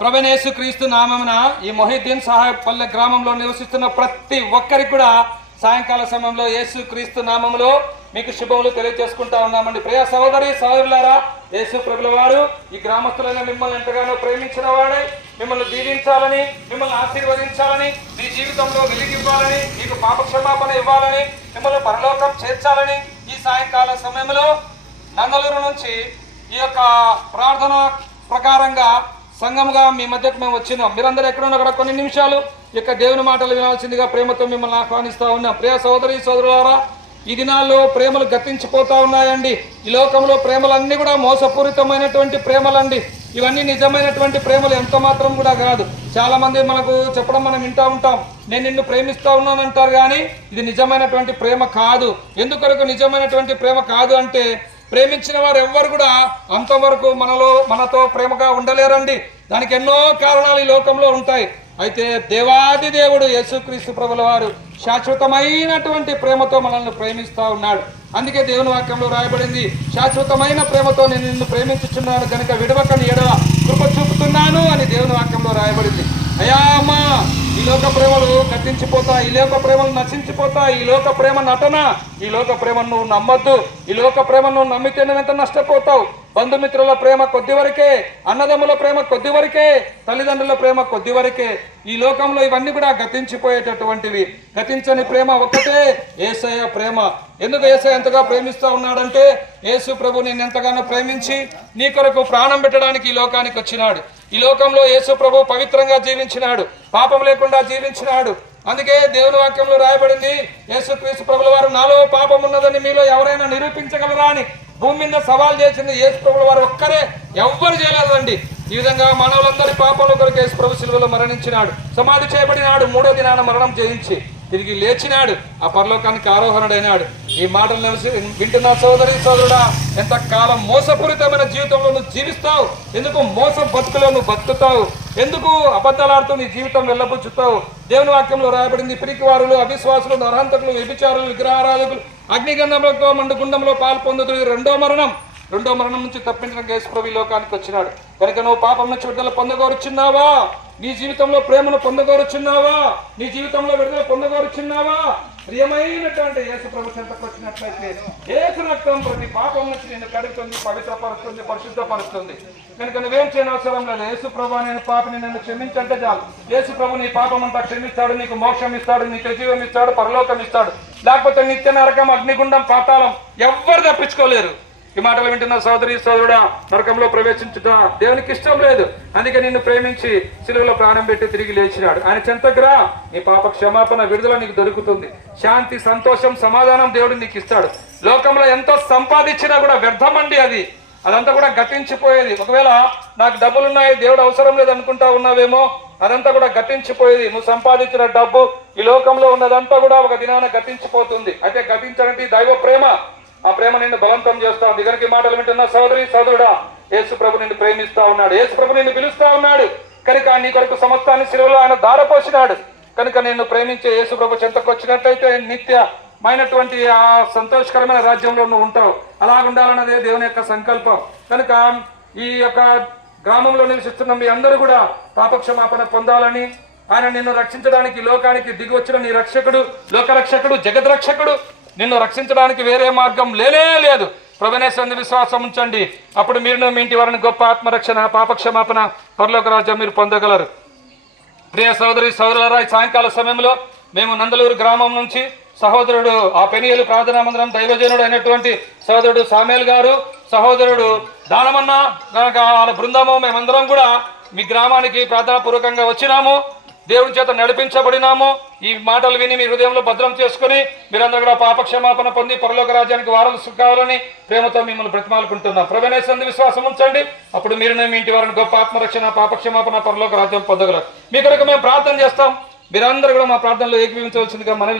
ప్రభనేసు క్రీస్తు నామమున ఈ మొహిద్దీన్ సాహెబ్ పల్లె గ్రామంలో నివసిస్తున్న ప్రతి ఒక్కరికి కూడా సాయంకాల సమయంలో యేసు క్రీస్తు నామములో మీకు శుభములు తెలియజేసుకుంటా ఉన్నామండి. ప్రియ సహోదరి సహోదరులారా యేసు ప్రభుల వారు ఈ గ్రామస్తులైన మిమ్మల్ని ఎంతగానో ప్రేమించిన వాడే మిమ్మల్ని దీవించాలని మిమ్మల్ని ఆశీర్వదించాలని మీ జీవితంలో వెలిగివ్వాలని మీకు పాపక్షమాపణ ఇవ్వాలని మిమ్మల్ని పరలోకం చేర్చాలని ఈ సాయంకాల సమయంలో నందలూరు నుంచి ఈ యొక్క ప్రార్థన ప్రకారంగా సంఘముగా మీ మధ్యకు మేము వచ్చినాం. మీరందరూ ఎక్కడున్నా కూడా కొన్ని నిమిషాలు ఈ యొక్క దేవుని మాటలు వినాల్సిందిగా ప్రేమతో మిమ్మల్ని ఆహ్వానిస్తూ ఉన్నాం. ప్రియ సోదరి సోదరులారా ఈ దినాల్లో ప్రేమలు గతించిపోతూ ఉన్నాయండి. ఈ లోకంలో ప్రేమలన్నీ కూడా మోసపూరితమైనటువంటి ప్రేమలండి. ఇవన్నీ నిజమైనటువంటి ప్రేమలు ఎంత మాత్రం కూడా కాదు. చాలా మంది మనకు చెప్పడం మనం వింటూ ఉంటాం. నేను నిన్ను ప్రేమిస్తూ ఉన్నాను అంటారు కానీ ఇది నిజమైనటువంటి ప్రేమ కాదు. ఎందుకొరకు నిజమైనటువంటి ప్రేమ కాదు అంటే ప్రేమించిన వారు ఎవ్వరు కూడా అంతవరకు మనలో మనతో ప్రేమగా ఉండలేరండి. దానికి ఎన్నో కారణాలు ఈ లోకంలో ఉంటాయి. అయితే దేవాది దేవుడు యేసుక్రీస్తు ప్రభుల వారు శాశ్వతమైనటువంటి ప్రేమతో మనల్ని ప్రేమిస్తూ ఉన్నాడు. అందుకే దేవుని వాక్యంలో రాయబడింది శాశ్వతమైన ప్రేమతో నేను నిన్ను ప్రేమించుచున్నాను కనుక విడవకని ఎడవ కృప చూపుతున్నాను అని దేవుని వాక్యంలో రాయబడింది. అయ్యా అమ్మా లోక ప్రేమలు కట్టించిపోతాయి ఈ లోక ప్రేమలు నశించిపోతాయి ఈ లోక ప్రేమ నటన ఈ లోక ప్రేమను నువ్వు నమ్మద్దు ఈ లోక ప్రేమను నమ్మితే నువ్వు ఎంత నష్టపోతావు. బంధుమిత్రుల ప్రేమ కొద్ది వరకే అన్నదమ్ముల ప్రేమ కొద్ది వరకే తల్లిదండ్రుల ప్రేమ కొద్ది వరకే ఈ లోకంలో ఇవన్నీ కూడా గతించిపోయేటటువంటివి. గతించని ప్రేమ ఒక్కటే ఏసయ ప్రేమ. ఎందుకు ఏసయ ఎంతగా ప్రేమిస్తూ ఉన్నాడంటే యేసు ప్రభు నిన్ను ఎంతగానో ప్రేమించి నీ కొరకు ప్రాణం పెట్టడానికి ఈ లోకానికి వచ్చినాడు. ఈ లోకంలో యేసు ప్రభు పవిత్రంగా జీవించినాడు పాపం లేకుండా జీవించినాడు. అందుకే దేవుని వాక్యంలో రాయబడింది యేసు క్రీస్తు ప్రభుల వారు నాలో పాపం ఉన్నదని మీలో ఎవరైనా నిరూపించగలరా అని భూమి మీద సవాల్ చేసింది యేసు ప్రభుల వారు ఒక్కరే. ఎవ్వరు చేయలేదండి ఈ విధంగా మానవులందరి పాపంలో కొరకు యేసు ప్రభు శిలువలో మరణించినాడు. సమాధి చేయబడినాడు. మూడో దినాన మరణం చేయించి తిరిగి లేచినాడు. ఆ పరలోకానికి ఆరోహణుడైనాడు. ఈ మాటలు నిలిచి వింటున్న సోదరి సోదరుడా ఎంత కాలం మోసపూరితమైన జీవితంలో నువ్వు జీవిస్తావు? ఎందుకు మోస బతుకులో నువ్వు బతుకుతావు? ఎందుకు అబద్ధాలాడుతూ నీ జీవితం వెళ్ళబుచ్చుతావు? దేవుని వాక్యంలో రాయబడింది పిరికివారులు అవిశ్వాసులు నరహంతకులు వ్యభిచారులు విగ్రహారాధకులు అగ్నిగంధంలో మండుగుండంలో పాల్పొందుతూ రెండో మరణం రెండో మరణం నుంచి తప్పించడానికి యేసుప్రభు లోకానికి వచ్చినాడు. కనుక నువ్వు పాపం నుంచి విడుదల పొందగోరుచున్నావా? నీ జీవితంలో ప్రేమను పొందగోరుచున్నావా? నీ జీవితంలో విడుదల పొందగోరుచున్నావా? ప్రియమైనటువంటి యేసు ప్రభు చెంతకు వచ్చినట్లయితే యేసు రక్తం ప్రతి పాపం నుంచి నిన్ను కడుగుతుంది పవిత్రపరుస్తుంది పరిశుద్ధపరుస్తుంది. కనుక నువ్వేం చేయని అవసరం లేదు. యేసు ప్రభు నేను పాపని నన్ను క్షమించంటే చాలు. యేసు ప్రభు నీ పాపం అంతా క్షమిస్తాడు నీకు మోక్షం ఇస్తాడు నీకు జీవం ఇస్తాడు పరలోకం ఇస్తాడు. లేకపోతే నిత్య నరకం అగ్నిగుండం పాతాళం ఎవ్వరు తప్పించుకోలేరు. ఈ మాటలు వింటున్న సోదరి సోదరుడా నరకంలో ప్రవేశించుట దేవునికి ఇష్టం లేదు. అందుకే నిన్ను ప్రేమించి సిలువలో ప్రాణం పెట్టి తిరిగి లేచినాడు. ఆయన చెంతగ్రా నీ పాప క్షమాపణ విడుదల నీకు దొరుకుతుంది. శాంతి సంతోషం సమాధానం దేవుడు నీకు ఇస్తాడు. లోకంలో ఎంతో సంపాదించినా కూడా వ్యర్థమండి అది. అదంతా కూడా గతించిపోయేది. ఒకవేళ నాకు డబ్బులున్నాయి దేవుడు అవసరం లేదనుకుంటా ఉన్నావేమో అదంతా కూడా గతించిపోయేది. నువ్వు సంపాదించిన డబ్బు ఈ లోకంలో ఉన్నదంతా కూడా ఒక దినాన గతించిపోతుంది. అయితే గతించడానికి దైవ ప్రేమ. ఆ ప్రేమ నిన్ను బలవంతం చేస్తా ఉంది. కనుక మాటలు వింటున్న సోదరి సోదరుడా యేసు ప్రభు నిన్ను ప్రేమిస్తా ఉన్నాడు. యేసు ప్రభు నిన్ను పిలుస్తా ఉన్నాడు. కనుక నీ కొరకు సమస్తాన్ని శిలువలో ఆయన దారపోసినాడు కనుక నిన్ను ప్రేమించే యేసు ప్రభు చెంతకు వచ్చినట్టయితే మైనటువంటి ఆ సంతోషకరమైన రాజ్యంలో నువ్వు ఉంటావు. అలా ఉండాలన్నదే దేవుని యొక్క సంకల్పం. కనుక ఈ యొక్క గ్రామంలో నివసిస్తున్న మీ అందరూ కూడా పాపక్షమాపణ పొందాలని ఆయన నిన్ను రక్షించడానికి లోకానికి దిగి వచ్చిన నీ రక్షకుడు లోకరక్షకుడు జగద్రక్షకుడు నిన్ను రక్షించడానికి వేరే మార్గం లేనే లేదు. ప్రభునేశ్వరుని విశ్వాసం ఉంచండి. అప్పుడు మీరు మీ ఇంటి వారిని గొప్ప ఆత్మరక్షణ పాపక్షమాపణ పరలోక రాజ్యం మీరు పొందగలరు. ప్రియ సోదరి సోదరులరా సాయంకాల సమయంలో మేము నందలూరు గ్రామం నుంచి సహోదరుడు ఆ పెనియలు ప్రార్థనా మందిరం దైవజనుడు అయినటువంటి సహోదరుడు సామేల్ గారు సహోదరుడు దానమన్న వాళ్ళ బృందము మేమందరం కూడా మీ గ్రామానికి ప్రార్థనాపూర్వకంగా వచ్చినాము. దేవుని చేత నడిపించబడినాము. ఈ మాటలు విని మీ హృదయంలో భద్రం చేసుకుని మీరందరూ కూడా పాపక్షమాపణ పొంది పరలోక రాజ్యానికి వారలు కావాలని ప్రేమతో మిమ్మల్ని బ్రతిమాలుకుంటున్నాం. ప్రవేశంది విశ్వాసం ఉంచండి. అప్పుడు మీరు మీ ఇంటి వారిని గొప్ప ఆత్మరక్షణ పాపక్షమాపణ పరలోక రాజ్యం పొందగలరు. మీ కొరకు మేము ప్రార్థన చేస్తాం. మీరందరూ కూడా మా ప్రార్థనలో ఏకీభవించవలసిందిగా మనవి